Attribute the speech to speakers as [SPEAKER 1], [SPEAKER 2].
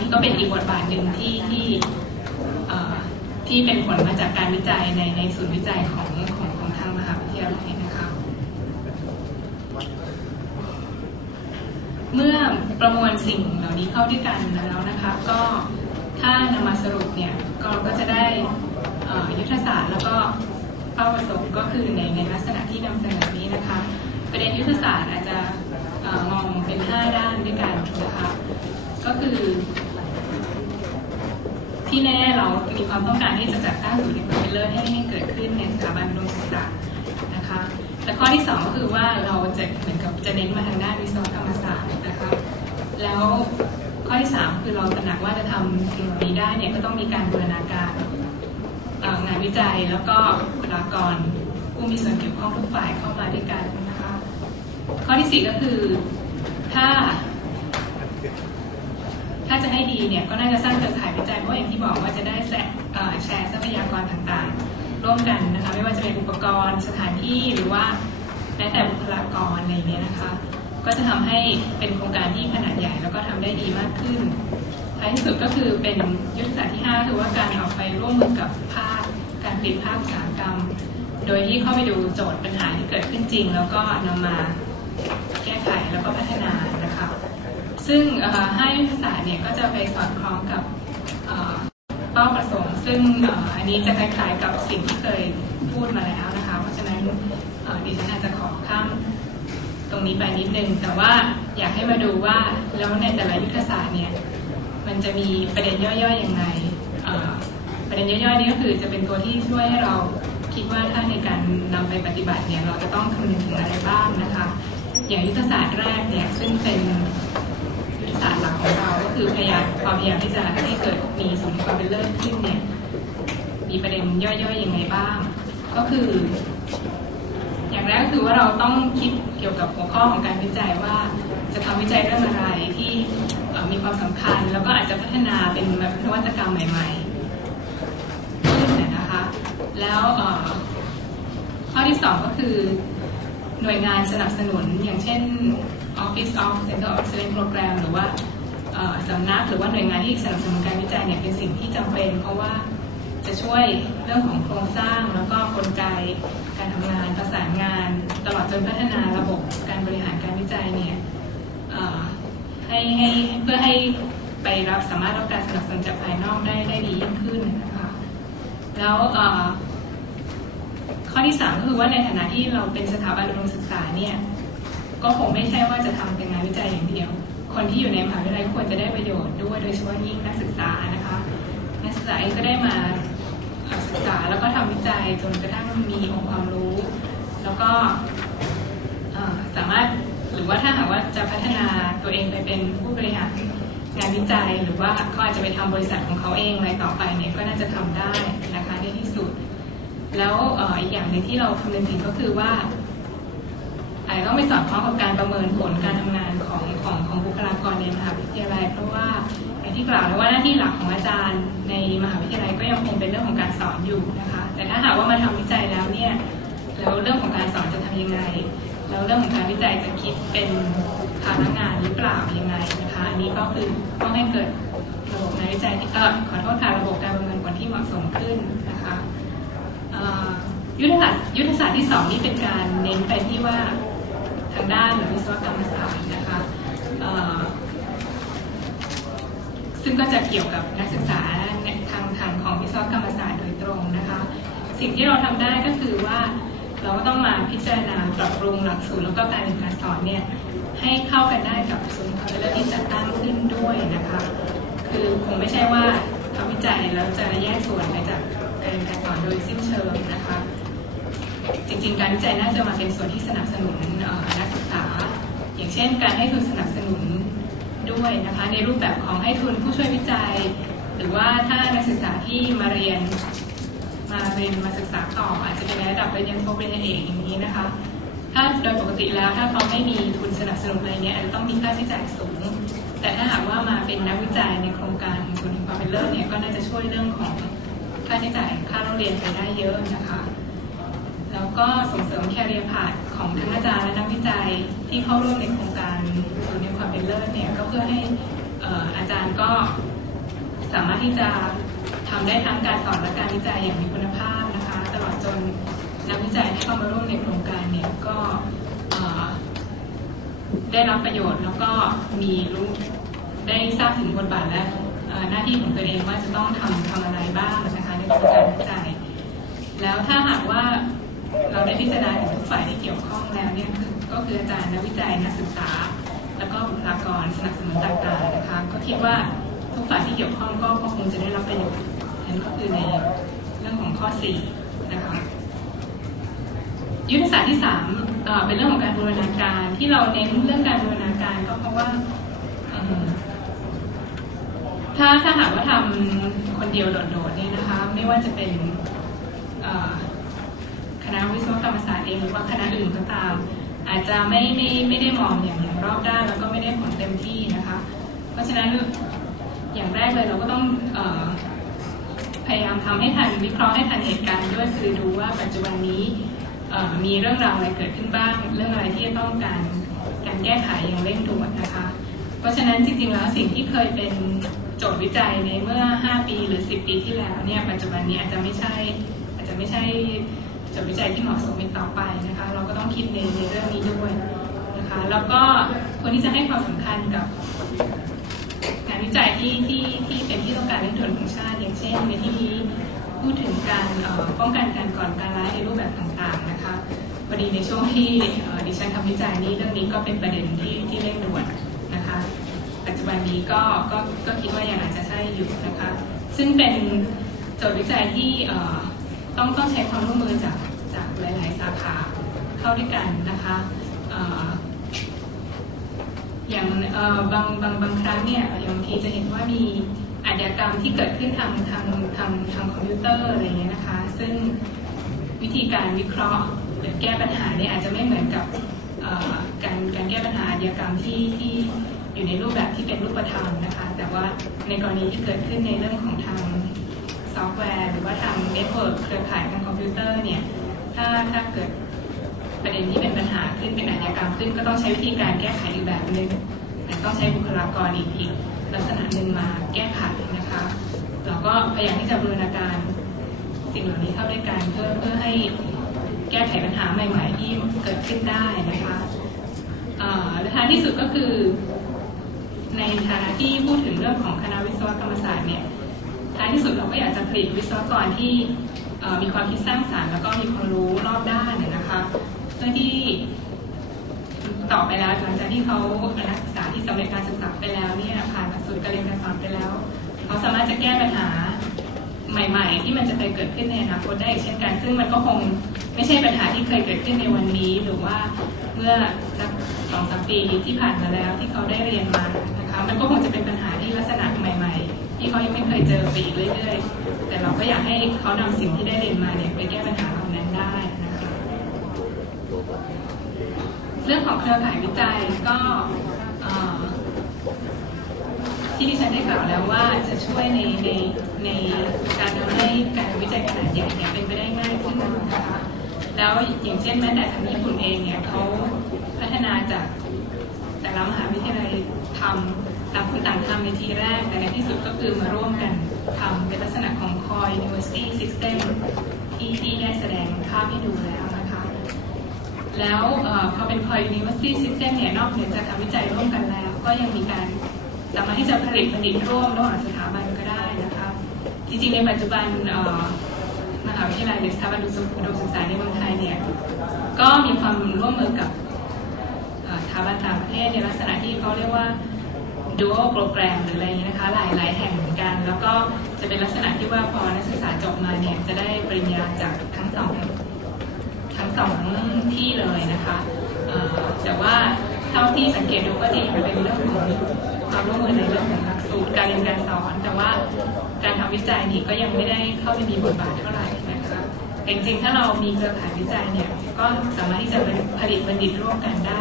[SPEAKER 1] นี่ก็เป็นอีกบทบาทหนึ่งที่ที่ที่เป็นผลมาจากการวิจัยในในศูนย์วิจัยของของของทางมหาวิทยาลัยนะคะเมื่อประมวลสิ่งเหล่านี้เข้าด้วยกันแล้วนะคะก็ถ้านำมาสรุปเนี่ยก็ก็จะได้ยุทธศาสตร์แล้วก็เป้าประสงค์ก็คือในในลักษณะที่นำเสนอนี้นะคะ ประเด็นยุทธศาสตร์อาจจะมองเป็น 5 ด้านด้วยกันนะคะก็คือ ที่แน่เรามีความต้องการที่จะจัดตั้งศูนย์เปเลิศให้ให้เกิดขึ้นในสถาบันดรงศึกษานะคะแต่ข้อที่ 2 ก็คือว่าเราจะเหมือนกับจะเน้นมาทางด้านวิศวกรรมศาสตร์นะคะแล้วข้อที่ 3 คือเราตระหนักว่าจะทำสิ่งนี้ได้เนี่ยก็ต้องมีการบูรณาการงานวิจัยแล้วก็บุคลากรผู้มีส่วนเกี่ยวข้องทุกฝ่ายเข้ามาด้วยกันนะคะข้อที่ 4 ก็คือถ้า ถ้าจะให้ดีเนี่ยก็น่าจะสร้างเครือข่ายวิจัยเพราะอย่างที่บอกว่าจะได้แชร์ทรัพยากรต่างๆ ร่วมกันนะคะไม่ว่าจะเป็นอุปกรณ์ สถานที่หรือว่าแม้แต่บุคลากรอะไรเนี้ยนะคะ ก็จะทำให้เป็นโครงการที่ขนาดใหญ่แล้วก็ทำได้ดีมากขึ้นท้ายที่สุดก็คือเป็นยุทธศาสตร์ที่ 5 คือว่าการออกไปร่วมมือกับภาคการผลิตภาคอุตสาหกรรม โดยที่เข้าไปดูโจทย์ปัญหาที่เกิดขึ้นจริง แล้วก็นำมาแก้ไขแล้วก็พัฒนา ซึ่งให้ยุทธศาสตร์เนี่ยก็จะไปสอดคล้องกับเป้าประสงค์ ซึ่งอันนี้จะคล้ายๆกับสิ่งที่เคยพูดมาแล้วนะคะ เพราะฉะนั้นดิฉันอาจจะขอข้ามตรงนี้ไปนิดนึง แต่ว่าอยากให้มาดูว่าแล้วในแต่ละยุทธศาสตร์เนี่ยมันจะมีประเด็นย่อยๆอย่างไรประเด็นย่อยๆนี้ก็คือจะเป็นตัวที่ช่วยให้เราคิดว่าถ้าในการนำไปปฏิบัติเนี่ยเราจะต้องคำนึงถึงอะไรบ้างนะคะ อย่างยุทธศาสตร์แรกเนี่ยซึ่งเป็น ศาสตร์หลักของเรา ก็คือพยายามความพยายามที่จะให้เกิดมีสมความเป็นเลิศขึ้นเนี่ยมีประเด็นย่อยๆยังไงบ้าง ก็คือ อย่างแรกก็คือว่าเราต้องคิดเกี่ยวกับหัวข้อของการวิจัยว่า จะทำวิจัยเรื่องอะไรที่มีความสำคัญ แล้วก็อาจจะพัฒนาเป็นนวัตกรรมใหม่ๆขึ้นนะคะ แล้วข้อที่สองก็คือหน่วยงานสนับสนุนอย่างเช่น Office of Center of Excellence Program หรือว่าสำนักหรือว่าหน่วยงานที่สนับสนุนการวิจัยเนี่ยเป็นสิ่งที่จำเป็น เพราะว่าจะช่วยเรื่องของโครงสร้างแล้วก็กลไกการทำงานประสานงาน ตลอดจนพัฒนาระบบการบริหารการวิจัยเนี่ยให้ให้เพื่อให้ไปรับสามารถรับการสนับสนุนจากภายนอกได้ได้ดียิ่งขึ้นนะคะแล้วข้อที่สามก็คือว่าในฐานะที่เราเป็นสถาบันอุดมศึกษาเนี่ย ก็คงไม่ใช่ว่าจะทำเป็นงานวิจัยอย่างเดียว คนที่อยู่ในมหาวิทยาลัยควรจะได้ประโยชน์ด้วยโดยเฉพาะยิ่งนักศึกษานะคะนักศึกษาเองก็ได้มาศึกษาแล้วก็ทำวิจัยจนกระทั่งมีองค์ความรู้ แล้วก็สามารถหรือว่าถ้าหากว่าจะพัฒนาตัวเองไปเป็นผู้บริหารงานวิจัย หรือว่าเขาอาจจะไปทำบริษัทของเขาเองอะไรต่อไปเนี่ยก็น่าจะทำได้นะคะในที่สุด แล้วอีกอย่างหนึ่งที่เราคำนึงถึงก็คือว่า อาจจะต้องไปสอดคล้องกับการประเมินผลการทำงานของของของบุคลากรในมหาวิทยาลัย เพราะว่าอย่างที่กล่าวแล้วว่าหน้าที่หลักของอาจารย์ในมหาวิทยาลัยก็ยังคงเป็นเรื่องของการสอนอยู่นะคะ แต่ถ้าหากว่ามาทำวิจัยแล้วเนี่ยแล้วเรื่องของการสอนจะทำยังไงแล้วเรื่องของการวิจัยจะคิดเป็นภาระงานหรือเปล่ายังไงนะคะอันนี้ก็คือต้องให้เกิดระบบงานวิจัยที่เออขอโทษค่ะระบบการประเมินผลที่เหมาะสมขึ้นนะคะยุทธศาสตร์ยุทธศาสตร์ที่สองนี่เป็นการเน้นไปที่ว่า ทางด้านวิศวกรรมศาสตร์นะคะซึ่งก็จะเกี่ยวกับนักศึกษาทางทางของวิศวกรรมศาสตร์โดยตรงนะคะ สิ่งที่เราทำได้ก็คือว่าเราก็ต้องมาพิจารณาปรับปรุงหลักสูตรแล้วก็การเรียนการสอนเนี่ยให้เข้ากันได้กับศูนย์คอมพิวเตอร์ที่จัดตั้งขึ้นด้วยนะคะ คือคงไม่ใช่ว่าทำวิจัยแล้วจะแยกส่วนไปจากการเรียนการสอนโดยสิ้นเชิงนะคะ จริง ๆ การวิจัยน่าจะมาเป็นส่วนที่สนับสนุนนักศึกษา อย่างเช่น การให้ทุนสนับสนุนด้วยนะคะในรูปแบบของให้ทุนผู้ช่วยวิจัย หรือว่าถ้านักศึกษาที่มาเรียนมาเรียนมาศึกษาต่ออาจจะเป็นระดับปริญญาโทปริญญาเอกอย่างนี้นะคะ ถ้าโดยปกติแล้วถ้าเขาไม่มีทุนสนับสนุนอะไรเนี้ยอาจจะต้องมีค่าใช้จ่ายสูง แต่ถ้าหากว่ามาเป็นนักวิจัยในโครงการทุนความเป็นเลิศเนี่ยก็น่าจะช่วยเรื่องของค่าใช้จ่ายค่าเราเรียนไปได้เยอะนะคะ แล้วก็ส่งเสริมแคริเอร์พาดของทั้งอาจารย์และนักวิจัยที่เข้าร่วมในโครงการทุนในความเป็นเลิศเนี่ยก็เพื่อให้อาจารย์ก็สามารถที่จะทำได้ทั้งการสอนและการวิจัยอย่างมีคุณภาพนะคะ ตลอดจนนักวิจัยที่เข้ามาร่วมในโครงการเนี่ยก็ได้รับประโยชน์แล้วก็มีรู้ได้ทราบถึงบทบาทและหน้าที่ของตัวเองว่าจะต้องทำทำอะไรบ้างนะคะในโครงการวิจัยแล้วถ้าหากว่า เราได้พิจารณาถึงทุกฝ่ายที่เกี่ยวข้องแล้วเนี่ยก็คืออาจารย์นักวิจัยนักศึกษา แล้วก็บุคลากรสนับสนุนต่างๆนะคะก็คิดว่าทุกฝ่ายที่เกี่ยวข้องก็คงจะได้รับประโยชน์นั่นก็คือในเรื่องของข้อ4นะคะยุทธศาสตร์ที่สามเป็นเรื่องของการบูรณาการที่เราเน้นเรื่องการบูรณาการก็เพราะว่าถ้าถ้าหากว่าทำคนเดียวโดดๆเนี่ยนะคะ ไม่ว่าจะเป็น ณะวิศวกรรมศาสตร์เองหรือว่าคณะอื่นก็ตาม อาจจะไม่ไม่ไม่ได้มองอย่างอย่างรอบด้านแล้วก็ไม่ได้ผลเต็มที่นะคะ เพราะฉะนั้นอย่างแรกเลยเราก็ต้องออพยายามทำให้ทันวิเคราะห์ให้ทันเหตุการณ์ด้วยคือดูว่าปัจจุบันนี้มีเรื่องราวอะไรเกิดขึ้นบ้าง เรื่องอะไรที่ต้องการการแก้ไขอย่างเร่งด่วนนะคะ เพราะฉะนั้นจริงๆแล้วสิ่งที่เคยเป็นโจทย์วิจัยในเมื่อ 5 ปีหรือ 10 ปีที่แล้วเนี่ยปัจจุบันนี้อาจจะไม่ใช่อาจจะไม่ใช่ จทย์วิจัยที่เหมาะสมอีกต่อไปนะคะ เราก็ต้องคิดในในเรื่องนี้ด้วยนะคะ แล้วก็ควรที่จะให้ความสำคัญกับงานวิจัยที่ที่ที่เป็นที่ต้องการเร่งด่วนของชาติ อย่างเช่นในที่นี้พูดถึงการป้องกันการก่อนการร้ายในรูปแบบต่างๆนะคะพอดีในช่วงที่ดิฉันทำวิจัยนี้เรื่องนี้ก็เป็นประเด็นที่ที่เร่งด่วนนะคะ ปัจจุบันนี้ก็ก็ก็คิดว่ายังอาจจะใช่อยู่นะคะ ซึ่งเป็นโจทย์วิจัยที่ ต้องต้องใช้ความร่วมมือจากจากหลาย ๆ สาขาเข้าด้วยกันนะคะอย่างบางบางบางครั้งเนี่ยอย่างบางทีจะเห็นว่ามีอาชญากรรมที่เกิดขึ้นทางทางทางทางคอมพิวเตอร์อะไรเงี้ยนะคะ ซึ่งวิธีการวิเคราะห์หรือแก้ปัญหาเนี่ยอาจจะไม่เหมือนกับการการแก้ปัญหาอาชญากรรมที่ที่อยู่ในรูปแบบที่เป็นรูปธรรมนะคะ แต่ว่าในกรณีที่เกิดขึ้นในเรื่องของทาง ซอฟต์แวร์ หรือว่าทางเน็ตเวิร์กเครือข่ายทางคอมพิวเตอร์เนี่ยถ้าถ้าเกิดประเด็นที่เป็นปัญหาขึ้นเป็นอาชญากรรมขึ้นก็ต้องใช้วิธีการแก้ไขอีกแบบหนึ่งแต่ต้องใช้บุคลากรอีกอีกลักษณะหนึ่งมาแก้ไขนะคะเราก็พยายามที่จะบูรณาการสิ่งเหล่านี้เข้าด้วยกันเพื่อเพื่อให้แก้ไขปัญหาใหม่ ๆ ที่เกิดขึ้นได้นะคะอ่อและท้ายที่สุดก็คือ ในฐานะที่พูดถึงเรื่องของคณะวิศวกรรมศาสตร์เนี่ย ท้ายที่สุดเราก็อยากจะผลิตวิศวกรที่มีความคิดสร้างสรรค์แล้วก็มีความรู้รอบด้านนะคะเพื่อที่ต่อไปแล้วหลังจากที่เขาเป็นนักศึกษาที่สำเร็จการศึกษาไปแล้วเนี่ยผ่านหลักสูตรการเรียนการสอนไปแล้วเขาสามารถจะแก้ปัญหาใหม่ ๆ ที่มันจะไปเกิดขึ้นในอนาคตได้อีกเช่นกัน ซึ่งมันก็คงไม่ใช่ปัญหาที่เคยเกิดขึ้นในวันนี้หรือว่าเมื่อสักสองสามปีที่ผ่านมาแล้วที่เขาได้เรียนมานะคะมันก็คงจะเป็นปัญหาที่ลักษณะใหม่ ๆ ที่เขายังไม่เคยเจอไปอีกเรื่อยๆ แต่เราก็อยากให้เขานำสิ่งที่ได้เรียนมาเนี่ยไปแก้ปัญหาเหล่านั้นได้นะคะเรื่องของเครือข่ายวิจัยก็ที่ดิฉันได้กล่าวแล้วว่าจะช่วยในในในการทำให้การวิจัยขนาดใหญ่เนี่ยเป็นไปได้ง่ายขึ้นนะคะแล้วอย่างเช่นแม้แต่ทางญี่ปุ่นเองเนี่ยเขาพัฒนาจากแต่ละมหาวิทยาลัยทำ ต่างคนต่างทำในทีแรก แต่ในที่สุดก็คือมาร่วมกันทำเป็นลักษณะของ Core University System ที่ที่ได้แสดงภาพให้ดูแล้วนะคะ แล้วอพอเป็น Core University System เนี่ยนอกเหนือจากทำวิจัยร่วมกันแล้ว ก็ยังมีการสามารถที่จะผลิตบัณฑิตร่วมระหว่างสถาบันก็ได้นะคะจริงๆในปัจจุบันมหาวิทยาลัยหรือสถาบันอุดมศึกษาในเมืองไทยเนี่ยก็มีความร่วมมือกับสถาบันต่างประเทศในลักษณะที่เขาเรียกว่า dual program หรืออะไรอย่างนี้นะคะหลายหลายแห่งเหมือนกัน แล้วก็จะเป็นลักษณะที่ว่าพอนักศึกษาจบมาเนี่ยจะได้ปริญญาจากทั้งสองทั้งสองที่เลยนะคะแต่ว่าเท่าที่สังเกตดูก็จะยังเป็นเรื่องของความร่วมมือในเรื่องของหลักสูตรการเรียนการสอน แต่ว่าการทำวิจัยนี่ก็ยังไม่ได้เข้าไปมีบทบาทเท่าไหร่นะคะจริงๆถ้าเรามีเครือข่ายวิจัยเนี่ยก็สามารถที่จะผลิตบัณฑิตร่วมกันได้